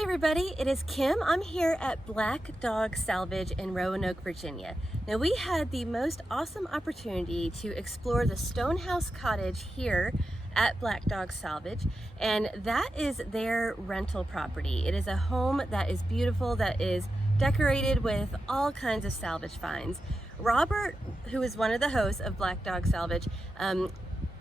Hey everybody, it is Kim. I'm here at Black Dog Salvage in Roanoke, Virginia. Now we had the most awesome opportunity to explore the Stonehouse Cottage here at Black Dog Salvage, and that is their rental property. It is a home that is beautiful, that is decorated with all kinds of salvage finds. Robert, who is one of the hosts of Black Dog Salvage,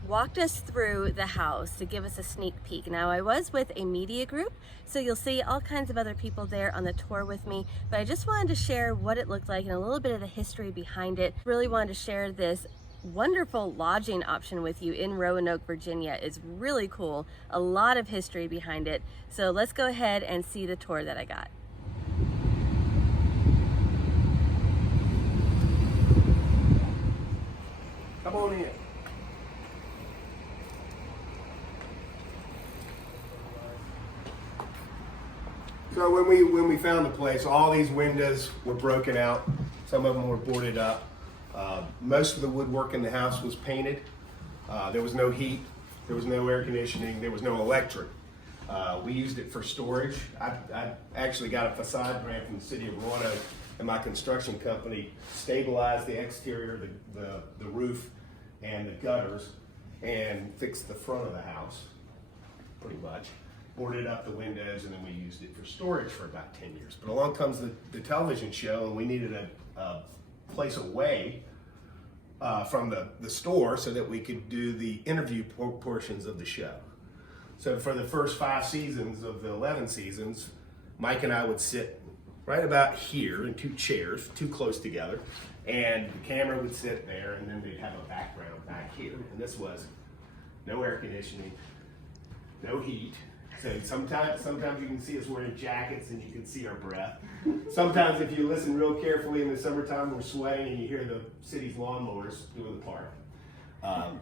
walked us through the house to give us a sneak peek. Now I was with a media group, so you'll see all kinds of other people there on the tour with me, but I just wanted to share what it looked like and a little bit of the history behind it. Really wanted to share this wonderful lodging option with you in Roanoke, Virginia. It's really cool, a lot of history behind it. So let's go ahead and see the tour that I got. Come on in. So when we found the place, all these windows were broken out. Some of them were boarded up. Most of the woodwork in the house was painted. There was no heat. There was no air conditioning. There was no electric. We used it for storage. I actually got a facade grant from the city of Roanoke, and my construction company stabilized the exterior, the roof, and the gutters, and fixed the front of the house, pretty much. Boarded up the windows, and then we used it for storage for about 10 years. But along comes the television show, and we needed a place away from the store so that we could do the interview portions of the show. So for the first 5 seasons of the 11 seasons, Mike and I would sit right about here in 2 chairs, too close together, and the camera would sit there, and then they'd have a background back here. And this was no air conditioning, no heat. So sometimes you can see us wearing jackets and you can see our breath. Sometimes if you listen real carefully in the summertime, we're sweating and you hear the city's lawnmowers doing the park.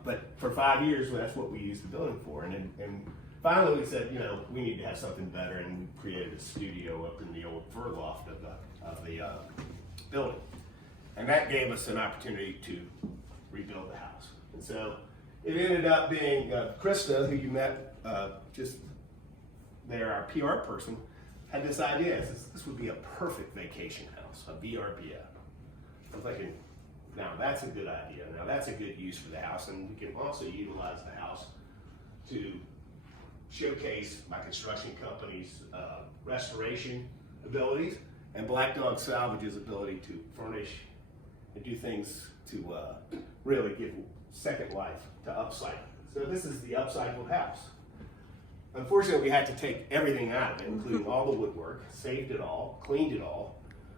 But for 5 years, that's what we used the building for. And finally we said, you know, we need to have something better, and we created a studio up in the old fur loft of the building. And that gave us an opportunity to rebuild the house. And so it ended up being Krista, who you met just there, our PR person, had this idea. This would be a perfect vacation house, a VRBO. I'm thinking, now that's a good idea. Now that's a good use for the house, and we can also utilize the house to showcase my construction company's restoration abilities and Black Dog Salvage's ability to furnish and do things to really give second life to upcycle. So this is the upcycled house. Unfortunately, we had to take everything out of it, including all the woodwork, saved it all, cleaned it all.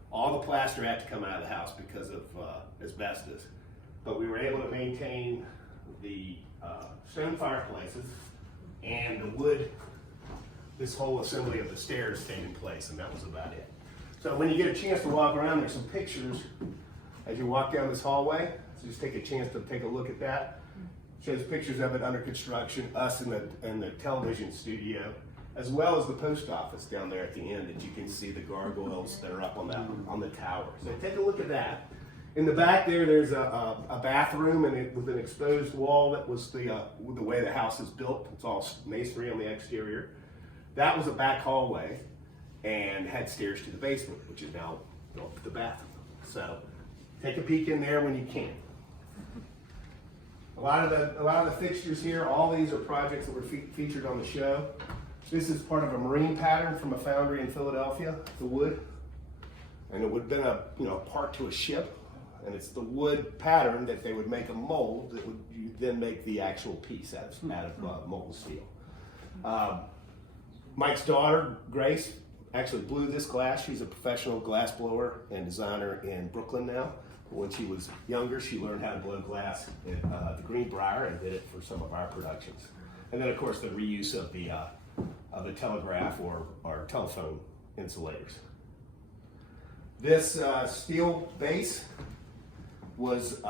All the plaster had to come out of the house because of asbestos. But we were able to maintain the stone fireplaces, and the wood, this whole assembly of the stairs stayed in place, and that was about it. So when you get a chance to walk around, there's some pictures as you walk down this hallway. So just take a chance to take a look at that. Shows pictures of it under construction, us in the television studio, as well as the post office down there at the end that you can see the gargoyles that are up on the tower. So take a look at that. In the back there's a bathroom, and with an exposed wall that was the way the house is built. It's all masonry on the exterior. That was a back hallway and had stairs to the basement, which is now built to the bathroom. So take a peek in there when you can. A lot of the fixtures here, all these are projects that were featured on the show. This is part of a marine pattern from a foundry in Philadelphia, the wood. And it would have been a part to a ship. And it's the wood pattern that they would make a mold that would then make the actual piece out of mold steel. Mike's daughter, Grace, actually blew this glass. She's a professional glass blower and designer in Brooklyn now. When she was younger, she learned how to blow glass at the Greenbrier and did it for some of our productions. And then, of course, the reuse of the telegraph or telephone insulators. This steel base was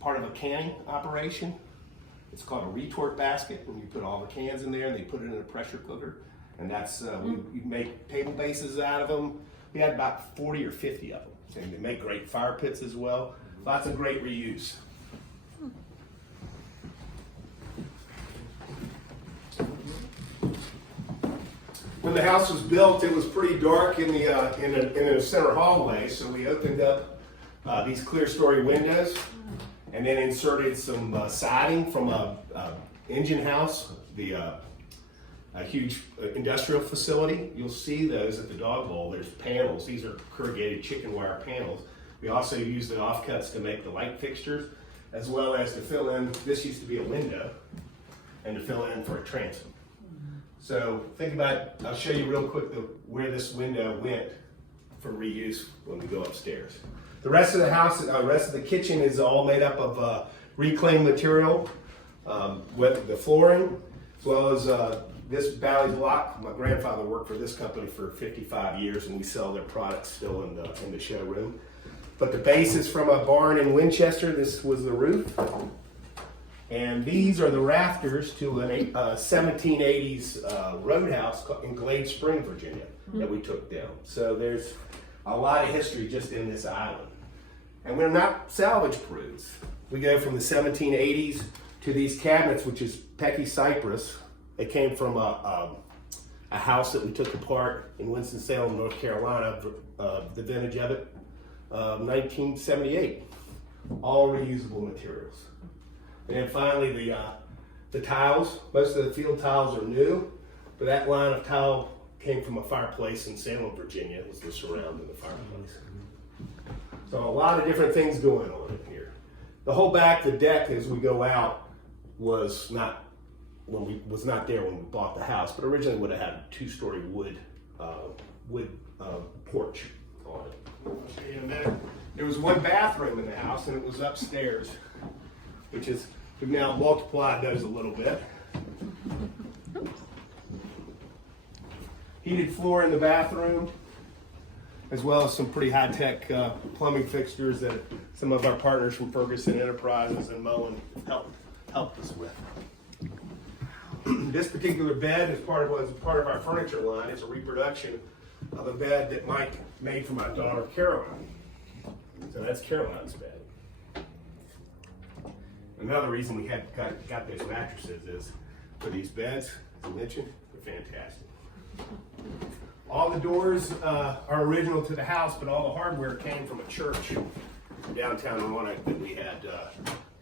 part of a canning operation. It's called a retort basket, and you put all the cans in there and they put it in a pressure cooker. And that's, we make table bases out of them. We had about 40 or 50 of them. And they make great fire pits as well. Lots of great reuse. When the house was built, it was pretty dark in the center hallway, so we opened up these clear story windows and then inserted some siding from a engine house, a huge industrial facility. You'll see those at the dog bowl. There's panels. These are corrugated chicken wire panels. We also use the offcuts to make the light fixtures, as well as to fill in. This used to be a window, and to fill in for a transom. So think about, I'll show you real quick where this window went for reuse when we go upstairs. The rest of the house, the rest of the kitchen is all made up of reclaimed material, with the flooring, as well as this Valley block. My grandfather worked for this company for 55 years, and we sell their products still in the showroom. But the base is from a barn in Winchester. This was the roof. And these are the rafters to a 1780s roadhouse in Glade Spring, Virginia, that we took down. So there's a lot of history just in this island. And we're not salvage prudes. We go from the 1780s to these cabinets, which is Pecky cypress. They came from a house that we took apart in Winston-Salem, North Carolina, the vintage of it, 1978. All reusable materials. And then finally the tiles. Most of the field tiles are new, but that line of tile came from a fireplace in Salem, Virginia. It was the surround of the fireplace. So a lot of different things going on in here. The whole back, the deck as we go out was not there when we bought the house, but originally would have had a 2-story wood porch on it. I'll show you in a minute. There was one bathroom in the house, and it was upstairs, which is, we've now multiplied those a little bit. Heated floor in the bathroom, as well as some pretty high-tech plumbing fixtures that some of our partners from Ferguson Enterprises and Moen helped us with. This particular bed is part of our furniture line. It's a reproduction of a bed that Mike made for my daughter Caroline. So that's Caroline's bed. Another reason we got those mattresses is for these beds, as I mentioned, they're fantastic. All the doors are original to the house, but all the hardware came from a church in downtown Roanoke that we had the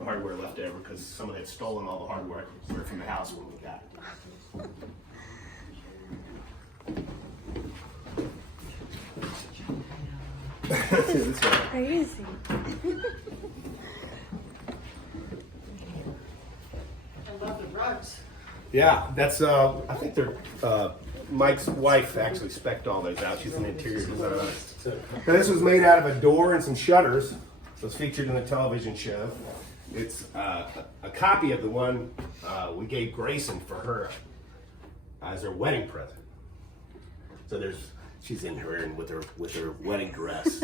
hardware left over because someone had stolen all the hardware from the house when we got it. Crazy. I love the rugs. Yeah, that's I think they're Mike's wife actually spec'd all those out. She's an interior designer. Now, this was made out of a door and some shutters. So it's featured in the television show. It's a copy of the one we gave Grayson for her as her wedding present. So she's in her with her wedding dress.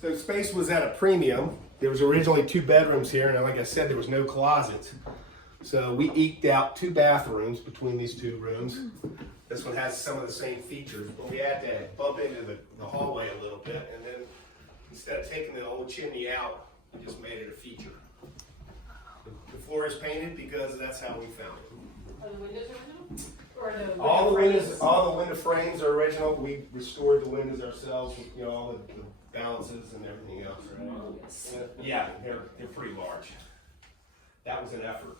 So space was at a premium. There was originally 2 bedrooms here, and like I said, there was no closets. So we eked out 2 bathrooms between these 2 rooms. This one has some of the same features, but we had to bump into the hallway a little bit, and then instead of taking the old chimney out, we just made it a feature. The floor is painted because that's how we found it. Are the windows original? Or the All the window frames are original. We restored the windows ourselves with all the balances and everything else. Right? Yeah, they're pretty large. That was an effort.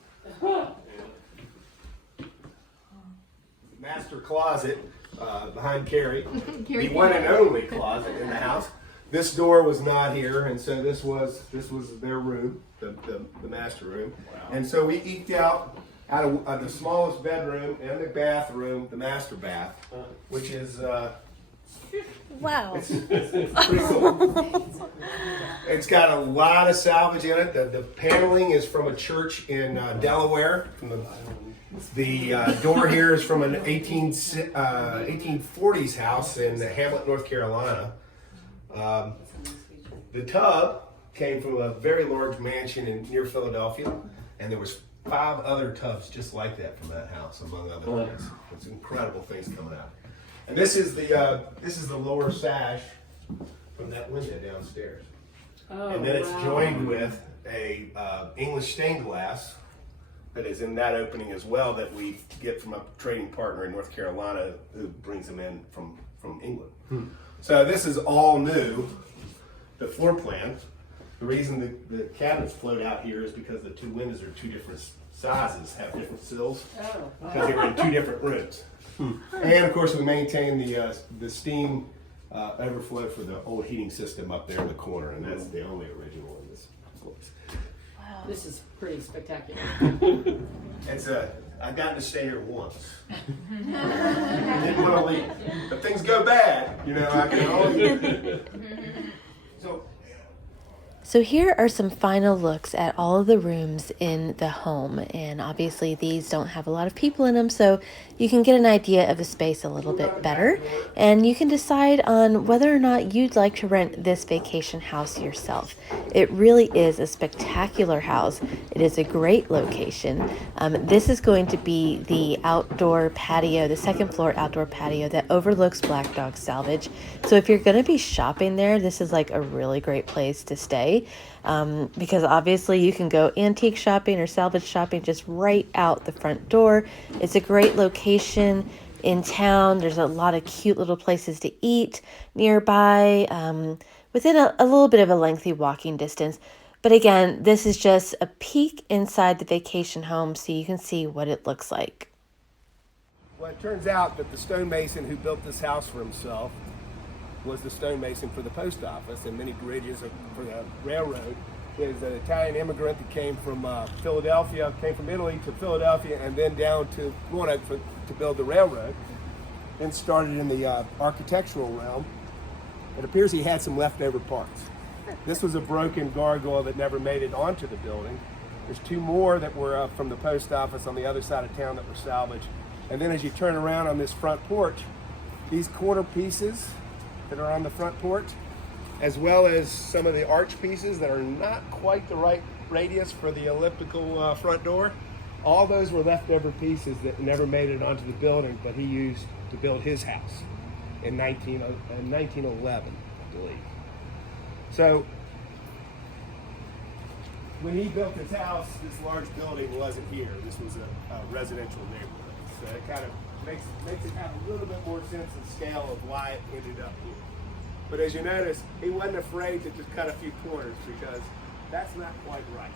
Master closet behind Carrie, the one and only closet in the house. This door was not here, and so this was their room, the master room. Wow. And so we eked out of the smallest bedroom and the bathroom, the master bath, which is Wow. it's pretty cool. It's got a lot of salvage in it. The paneling is from a church in Delaware. The door here is from an 1840s house in Hamlet, North Carolina. The tub came from a very large mansion near Philadelphia, and there was 5 other tubs just like that from that house, among other things. It's incredible things coming out. And this is the lower sash from that window downstairs. Oh, and then it's wow. joined with a English stained glass that is in that opening as well, that we get from a trading partner in North Carolina who brings them in from England. So this is all new, the floor plan. The reason the cabinets float out here is because the two windows are two different sizes, have different sills, Oh, because they were in two different rooms. And of course we maintain the steam overflow for the old heating system up there in the corner, and that's the only original in this place. this is pretty spectacular. I got to stay here once. Didn't want to leave. If things go bad, I can always. So here are some final looks at all of the rooms in the home, and obviously these don't have a lot of people in them, so you can get an idea of the space a little bit better, and you can decide on whether or not you'd like to rent this vacation house yourself. It really is a spectacular house. It is a great location. This is going to be the outdoor patio, the second floor outdoor patio that overlooks Black Dog Salvage. So if you're going to be shopping there, this is like a really great place to stay. Because obviously you can go antique shopping or salvage shopping just right out the front door. It's a great location in town. There's a lot of cute little places to eat nearby, within a little bit of a lengthy walking distance. But again, this is just a peek inside the vacation home so you can see what it looks like. Well, it turns out that the stonemason who built this house for himself was the stonemason for the post office and many bridges for the railroad. He was an Italian immigrant that came from Philadelphia, came from Italy to Philadelphia and then down to Roanoke to build the railroad. Then started in the architectural realm. It appears he had some leftover parts. This was a broken gargoyle that never made it onto the building. There's two more that were from the post office on the other side of town that were salvaged. And then as you turn around on this front porch, these corner pieces that are on the front porch, as well as some of the arch pieces that are not quite the right radius for the elliptical front door, all those were leftover pieces that never made it onto the building, but he used to build his house in 1911, I believe. So when he built his house, this large building wasn't here. This was a residential neighborhood. So it kind of makes it have a little bit more sense and scale of why it ended up here. But as you notice, he wasn't afraid to just cut a few corners because that's not quite right.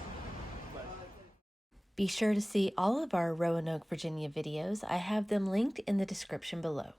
Be sure to see all of our Roanoke, Virginia videos. I have them linked in the description below.